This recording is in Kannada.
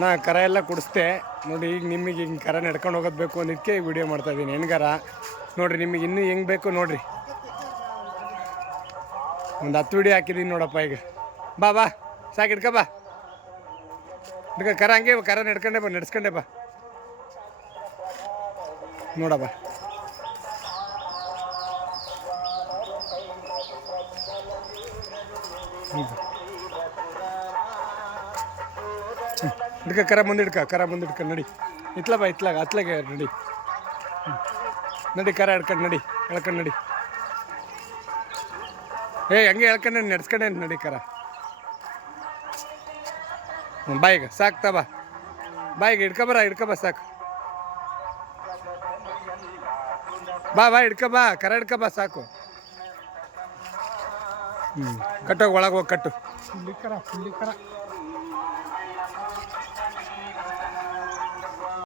ನಾ ಕರ ಎಲ್ಲ ಕುಡಿಸ್ದೆ ನೋಡಿ. ಈಗ ನಿಮಗೆ ಹಿಂಗೆ ಕರ ನಡ್ಕೊಂಡು ಹೋಗೋದು ಬೇಕು ಅಂದಿದ್ದಕ್ಕೆ ವಿಡಿಯೋ ಮಾಡ್ತಾಯಿದ್ದೀನಿ. ಹೆಣ್ಗರ ನೋಡಿರಿ, ನಿಮಗೆ ಇನ್ನೂ ಹೆಂಗೆ ಬೇಕು ನೋಡಿರಿ. ಒಂದು 10 ವಿಡಿಯೋ ಹಾಕಿದ್ದೀನಿ ನೋಡಪ್ಪ. ಈಗ ಬಾ ಬಾ ಸಾಕು, ಹಿಡ್ಕ ಬಾ, ಹಿಡ್ಕ ಕರ. ಹಂಗೆ ಕರ ನಡ್ಸ್ಕೊಂಡೆ ಬಾ ನೋಡಪ್ಪ. ಹಿಡ್ಕ ಕರ ಮುಂದೆ ಹಿಡ್ಕ ನಡಿ. ಇತ್ಲ ಬಾ, ಅತ್ಲಾಗೆ ನಡಿ. ನಡಿ ಕರ ಹಿಡ್ಕೊಂಡು ನಡಿ, ಎಳ್ಕೊಂಡು ನಡಿ. ಹಂಗೆ ಎಳ್ಕೊಂಡೆ ನಡ್ಸ್ಕೊಂಡೆ ನಡಿ ಕರ. ಬಾಯಿಗೆ ಸಾಕು ಬಾ, ಬಾಯಿಗೆ ಹಿಡ್ಕ ಬಾ ಸಾಕು. ಬಾ ಕರ ಹಿಡ್ಕ ಬಾ ಸಾಕು. ಕಟ್ಟೋಗಿ ಒಳಗೆ ಹೋಗಿ ಕಟ್ಟು.